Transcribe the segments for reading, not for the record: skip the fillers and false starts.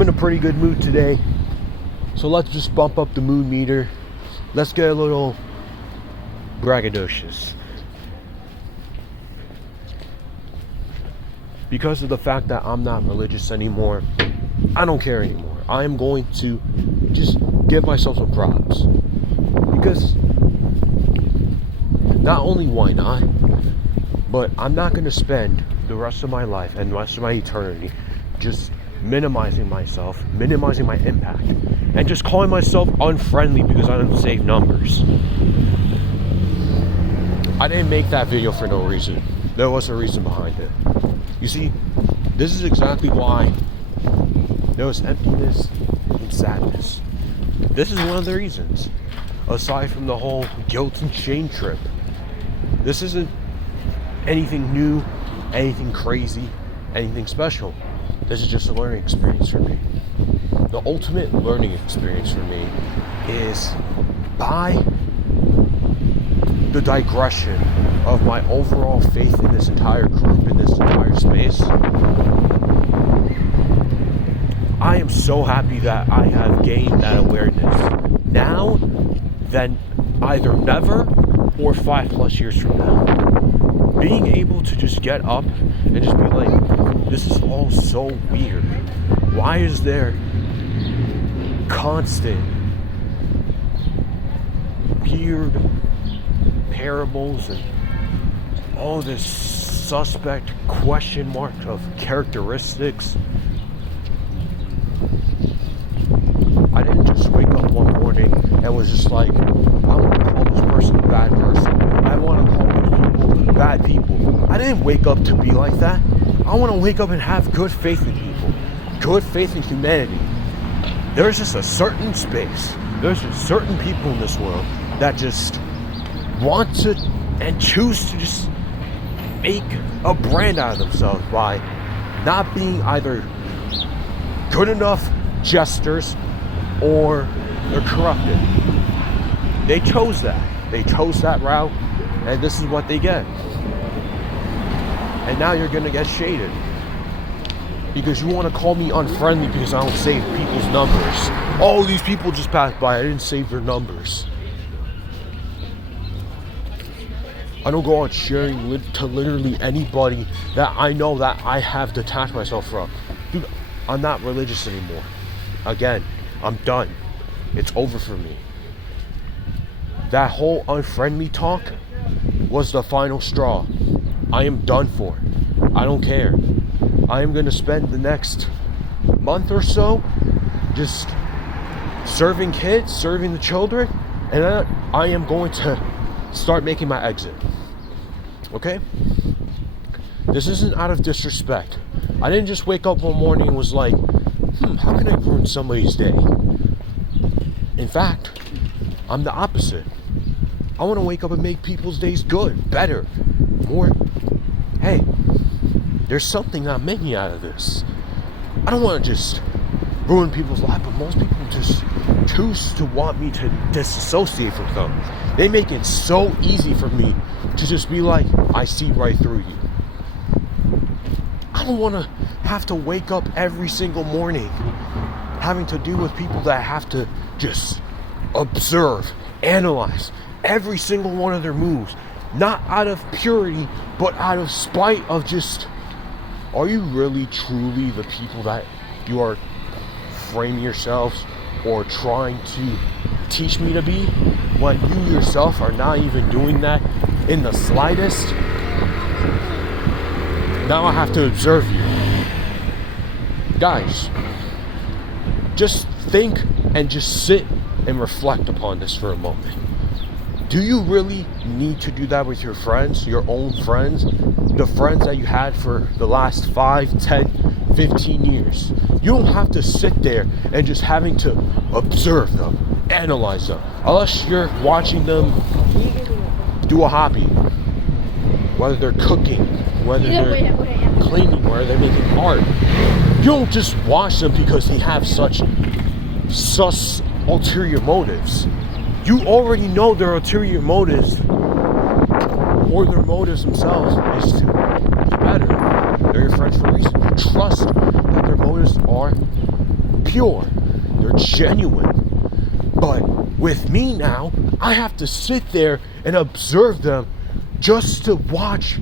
I'm in a pretty good mood today. So let's just bump up the mood meter. Let's get a little braggadocious. Because of the fact that I'm not religious anymore, I don't care anymore. I am going to just give myself some props. Because not only why not, but I'm not going to spend the rest of my life and the rest of my eternity just minimizing myself, minimizing my impact, and just calling myself unfriendly because I don't save numbers. I didn't make that video for no reason. There was a reason behind it. You see, this is exactly why there was emptiness and sadness. This is one of the reasons. Aside from the whole guilt and shame trip, this isn't anything new, anything crazy, anything special. This is just a learning experience for me. The ultimate learning experience for me is by the digression of my overall faith in this entire group, in this entire space. I am so happy that I have gained that awareness now than either never or 5+ years from now. Being able to just get up and just be like, this is all so weird. Why is there constant weird parables and all this suspect question mark of characteristics? I didn't just wake up one morning and was just like, I want to call this person a bad person. I want to call these people bad people. I didn't wake up to be like that. I want to wake up and have good faith in people, good faith in humanity. There's just a certain space, there's just certain people in this world that just want to and choose to just make a brand out of themselves by not being either good enough jesters or they're corrupted. They chose that. They chose that route, and this is what they get. And now you're gonna get shaded because you want to call me unfriendly because I don't save people's numbers. Oh, these people just passed by. I didn't save their numbers. I don't go out sharing to literally anybody that I know that I have detached myself from. Dude, I'm not religious anymore. Again, I'm done. It's over for me. That whole unfriendly talk was the final straw. I am done for. I don't care. I am going to spend the next month or so just serving kids, serving the children, and then I am going to start making my exit. Okay? This isn't out of disrespect. I didn't just wake up one morning and was like, how can I ruin somebody's day? In fact, I'm the opposite. I want to wake up and make people's days good, better, more. Hey, there's something I'm making out of this. I don't want to just ruin people's lives, but most people just choose to want me to disassociate from them. They make it so easy for me to just be like, I see right through you. I don't want to have to wake up every single morning having to deal with people that have to just observe, analyze every single one of their moves, not out of purity, but out of spite of just, are you really truly the people that you are framing yourselves or trying to teach me to be, when you yourself are not even doing that in the slightest? Now I have to observe you. Guys, just think and just sit and reflect upon this for a moment. Do you really need to do that with your friends, your own friends, the friends that you had for the last 5, 10, 15 years? You don't have to sit there and just having to observe them, analyze them, unless you're watching them do a hobby, whether they're cooking, whether they're cleaning, whether they're making art. You don't just watch them because they have such sus ulterior motives. You already know their ulterior motives, or their motives themselves is to be better. They're your friends for a reason. You trust that their motives are pure, they're genuine. But with me now, I have to sit there and observe them just to watch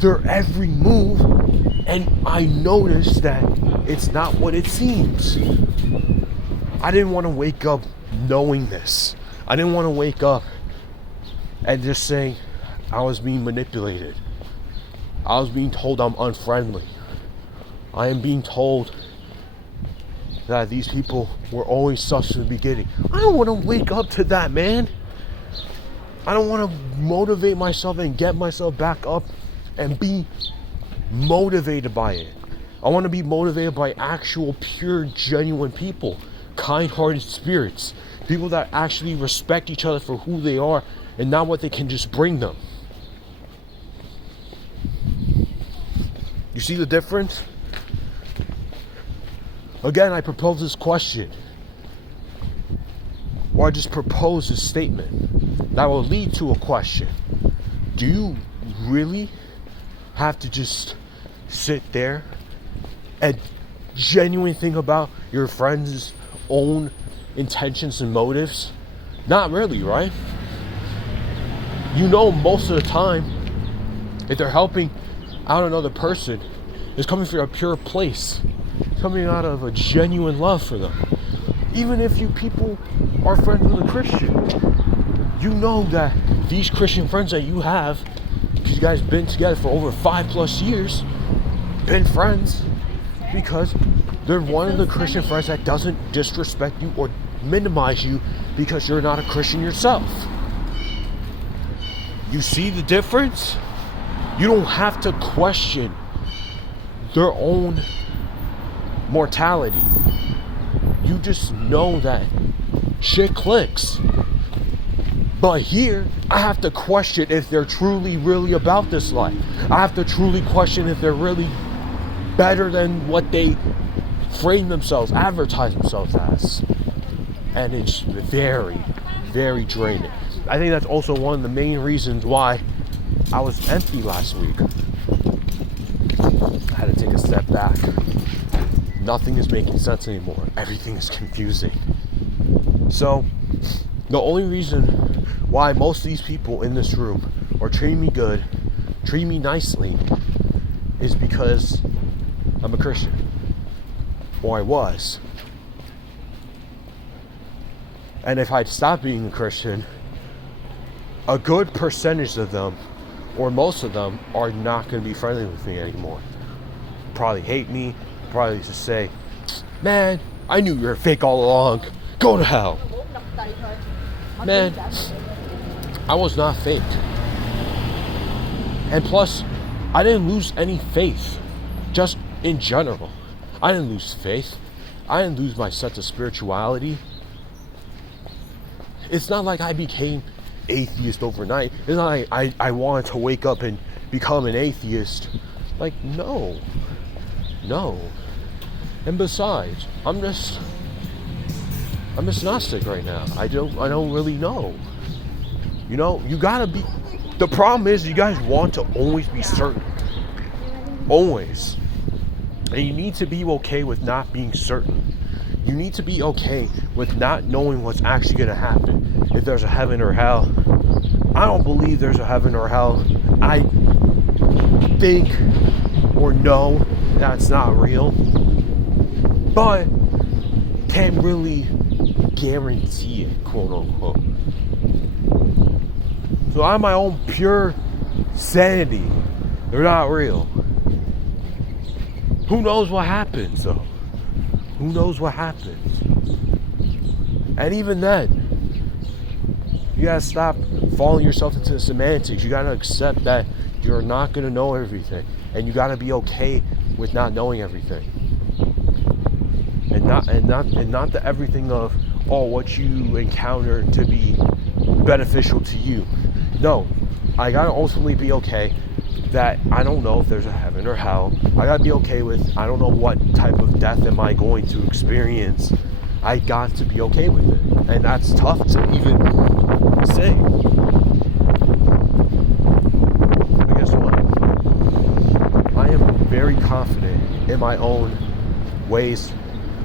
their every move, and I noticed that it's not what it seems. I didn't want to wake up knowing this. I didn't want to wake up and just saying I was being manipulated. I was being told I'm unfriendly. I am being told that these people were always such in the beginning. I don't want to wake up to that, man. I don't want to motivate myself and get myself back up and be motivated by it. I want to be motivated by actual, pure, genuine people, kind-hearted spirits, people that actually respect each other for who they are and not what they can just bring them. You see the difference? Again, I propose this question, or I just propose this statement that will lead to a question. Do you really have to just sit there and genuinely think about your friend's own intentions and motives? Not really, right? You know, most of the time, if they're helping out another person, it's coming from a pure place, coming out of a genuine love for them. Even if you people are friends with a Christian, you know that these Christian friends that you have, because you guys been together for over 5+ years, been friends, because they're one of the Christian friends that doesn't disrespect you or minimize you because you're not a Christian yourself. You see the difference? You don't have to question their own mortality. You just know that shit clicks. But here, I have to question if they're truly, really about this life. I have to truly question if they're really better than what they frame themselves, advertise themselves as. And it's very, very draining. I think that's also one of the main reasons why I was empty last week. I had to take a step back. Nothing is making sense anymore. Everything is confusing. So, the only reason why most of these people in this room are treating me good, treating me nicely, is because I'm a Christian. Or I was. And if I'd stopped being a Christian, a good percentage of them, or most of them, are not going to be friendly with me anymore. Probably hate me, probably just say, man, I knew you were fake all along. Go to hell. Man, I was not fake. And plus, I didn't lose any faith. Just in general. I didn't lose faith. I didn't lose my sense of spirituality. It's not like I became atheist overnight. It's not like I wanted to wake up and become an atheist. Like, no. And besides, I'm just Gnostic right now. I don't really know. You know, you gotta be. The problem is you guys want to always be certain. Always. And you need to be okay with not being certain. You need to be okay with not knowing what's actually going to happen. If there's a heaven or hell. I don't believe there's a heaven or hell. I think or know that's not real. But can't really guarantee it, quote unquote. So I'm my own pure sanity. They're not real. Who knows what happens, though? Who knows what happens? And even then, you gotta stop falling yourself into the semantics. You gotta accept that you're not gonna know everything, and you gotta be okay with not knowing everything. And not the everything of what you encounter to be beneficial to you. No, I gotta ultimately be okay that I don't know if there's a heaven or hell. I gotta be okay with, I don't know what type of death am I going to experience. I got to be okay with it. And that's tough to even say. But guess what? I am very confident in my own ways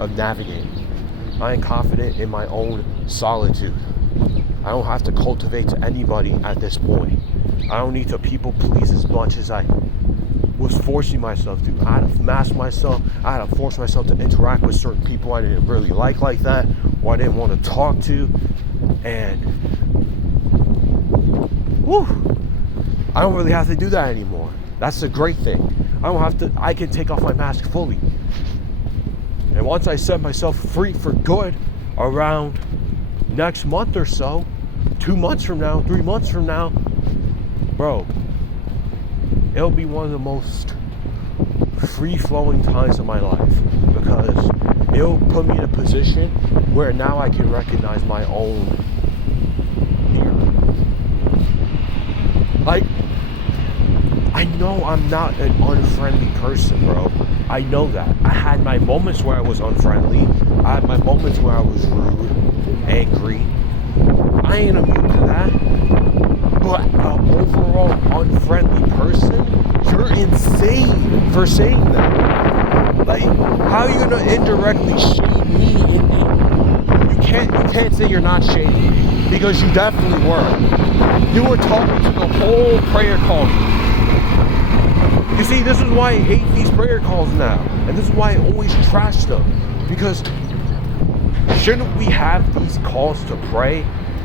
of navigating. I am confident in my own solitude. I don't have to cultivate to anybody at this point. I don't need to people please as much as I was forcing myself to. I had to mask myself. I had to force myself to interact with certain people I didn't really like that, or I didn't want to talk to. And I don't really have to do that anymore. That's the great thing. I can take off my mask fully. And once I set myself free for good around next month or so, 2 months from now, 3 months from now, bro, it'll be one of the most free-flowing times of my life, because it'll put me in a position where now I can recognize my own fear. Like, I know I'm not an unfriendly person, bro. I know that. I had my moments where I was unfriendly. I had my moments where I was rude, angry. I ain't immune to that. But an overall unfriendly person, you're insane for saying that. Like, how are you gonna indirectly shade me? You can't say you're not shading me, because you definitely were. You were talking to the whole prayer call. You see, this is why I hate these prayer calls now. And this is why I always trash them. Because shouldn't we have these calls to pray?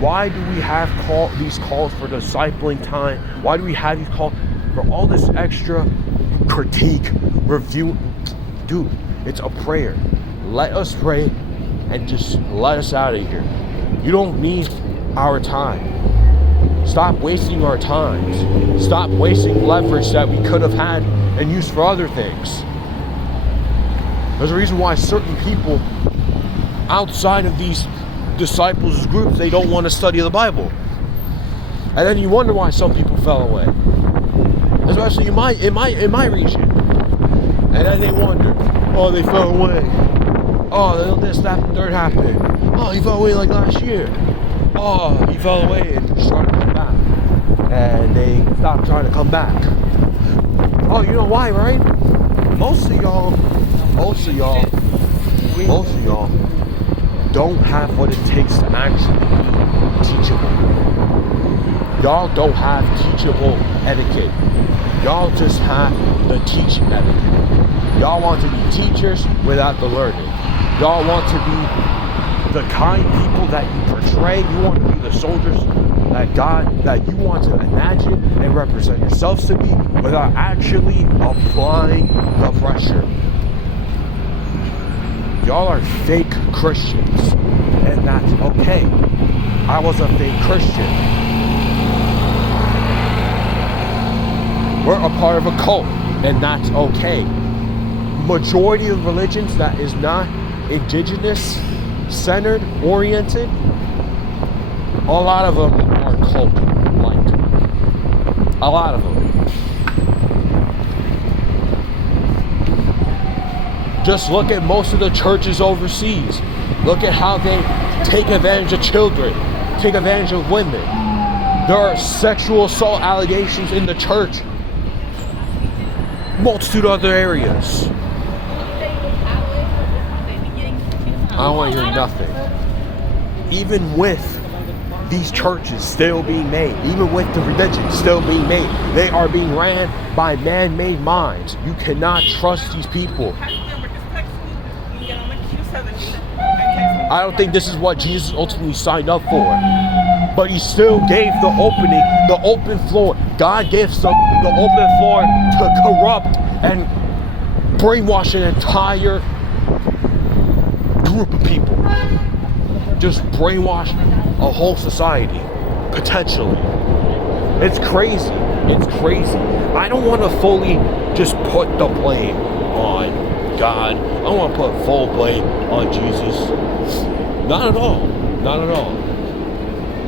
Why do we have these calls for discipling time? Why do we have these calls for all this extra critique, review? Dude, it's a prayer. Let us pray and just let us out of here. You don't need our time. Stop wasting our times. Stop wasting leverage that we could have had and used for other things. There's a reason why certain people outside of these disciples groups, they don't want to study the Bible. And then you wonder why some people fell away. Especially in my region. And then they wonder, oh, they fell away. Oh, this, that, and third happened. Oh, he fell away like last year. Oh, he fell away and started to come back. And they stopped trying to come back. Oh, you know why, right? Most of y'all don't have what it takes to actually be teachable. Y'all don't have teachable etiquette. Y'all just have the teaching etiquette. Y'all want to be teachers without the learning. Y'all want to be the kind people that you portray. You want to be the soldiers that you want to imagine and represent yourselves to be, without actually applying the pressure. Y'all are fake Christians, and that's okay. I was a fake Christian. We're a part of a cult, and that's okay. Majority of religions that is not indigenous, centered, oriented, a lot of them are cult-like. A lot of them. Just look at most of the churches overseas. Look at how they take advantage of children, take advantage of women. There are sexual assault allegations in the church. Multitude of other areas. I don't want to hear nothing. Even with these churches still being made, even with the religion still being made, they are being ran by man-made minds. You cannot trust these people. I don't think this is what Jesus ultimately signed up for. But he still gave the opening, the open floor. God gave the open floor to corrupt and brainwash an entire group of people. Just brainwash a whole society, potentially. It's crazy. It's crazy. I don't want to fully just put the blame on God. I don't want to put full blame on Jesus. Not at all. Not at all.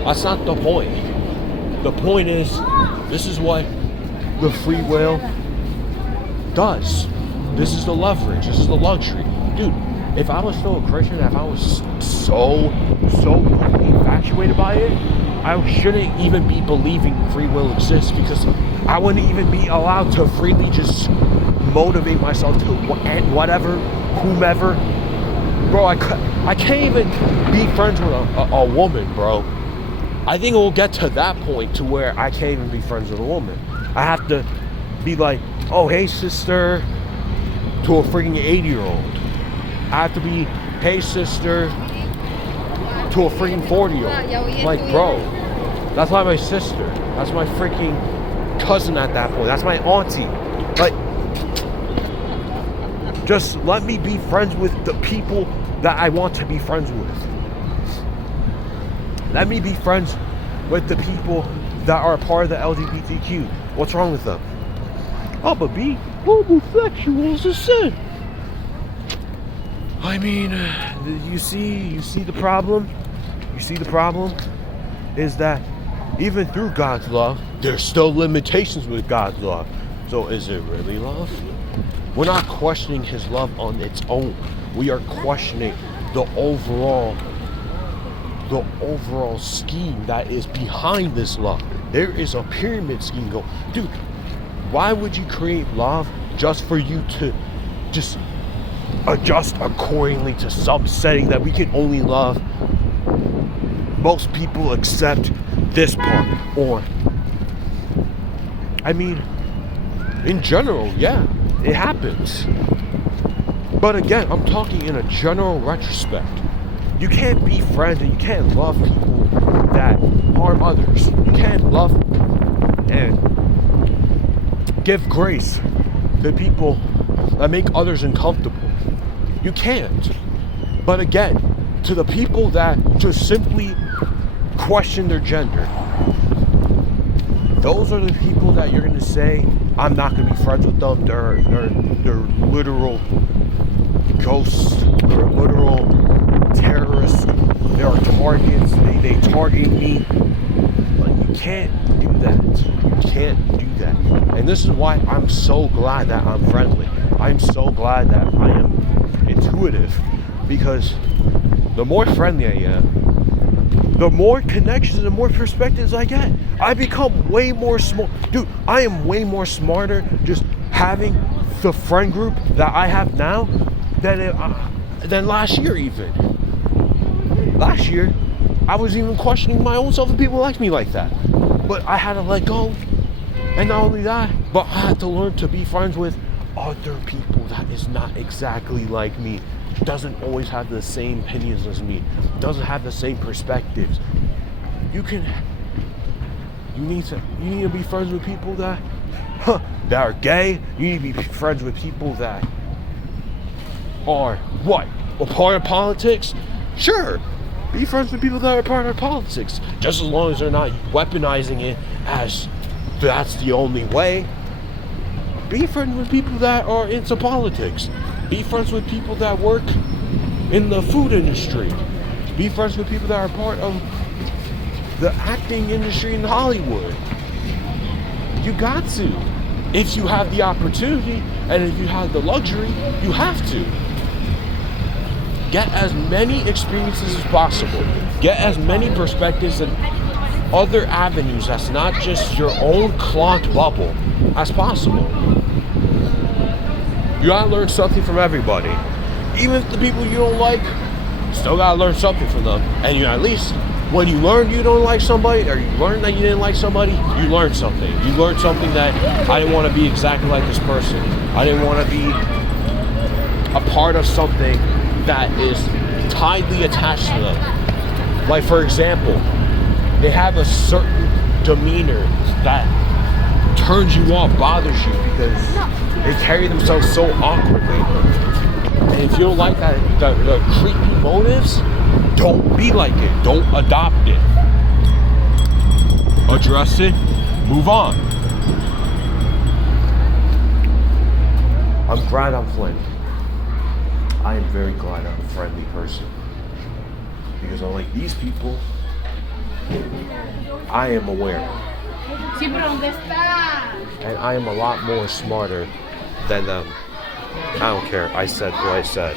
That's not the point. The point is, this is what the free will does. This is the leverage. This is the luxury. Dude, if I was still a Christian, if I was so infatuated by it, I shouldn't even be believing free will exists, because I wouldn't even be allowed to freely just motivate myself to whomever bro, I can't even be friends with a woman, bro. I think it will get to that point to where I can't even be friends with a woman. I have to be like, oh, hey, sister, to a freaking 80-year-old. I have to be, hey, sister, to a freaking 40-year-old. Like, bro, that's not my sister. That's my freaking cousin at that point. That's my auntie. Like, just let me be friends with the people that I want to be friends with. Let me be friends with the people that are a part of the LGBTQ. What's wrong with them? Oh, but be homosexual is a sin. I mean, you see the problem? You see the problem is that even through God's love, there's still limitations with God's love. So is it really love? We're not questioning his love on its own. We are questioning the overall scheme that is behind this love. There is a pyramid scheme going. Dude, why would you create love just for you to just adjust accordingly to some setting that we can only love most people except this part? Or, I mean, in general, yeah, it happens. But again, I'm talking in a general retrospect. You can't be friends and you can't love people that harm others. You can't love and give grace to people that make others uncomfortable. You can't. But again, to the people that just simply question their gender, those are the people that you're gonna say, I'm not gonna be friends with them. They're literal ghosts. They're literal terrorists. They are targets. They target me. But you can't do that. You can't do that. And this is why I'm so glad that I'm friendly. I'm so glad that I am intuitive, because the more friendly I am, the more connections and the more perspectives I get. I become way more smart. Dude, I am way more smarter just having the friend group that I have now than last year even. Last year, I was even questioning my own self and people like me like that. But I had to let go. And not only that, but I had to learn to be friends with other people that is not exactly like me, doesn't always have the same opinions as me, doesn't have the same perspectives. You need to be friends with people that are gay. You need to be friends with people that are what? A part of politics? Sure. Be friends with people that are part of politics, just as long as they're not weaponizing it as that's the only way. Be friends with people that are into politics. Be friends with people that work in the food industry. Be friends with people that are part of the acting industry in Hollywood. You got to. If you have the opportunity and if you have the luxury, you have to. Get as many experiences as possible. Get as many perspectives and other avenues that's not just your own clogged bubble as possible. You gotta learn something from everybody. Even if the people you don't like, still gotta learn something from them. And you at least, when you learn you don't like somebody, or you learn that you didn't like somebody, you learned something. You learned something that I didn't want to be exactly like this person. I didn't want to be a part of something that is tightly attached to them. Like, for example, they have a certain demeanor that turns you off, bothers you, because they carry themselves so awkwardly. And if you don't like that, the creepy motives, don't be like it. Don't adopt it. Address it. Move on. I'm glad I'm friendly. I am very glad I'm a friendly person. Because unlike these people, I am aware. And I am a lot more smarter than them. I don't care. I said what I said.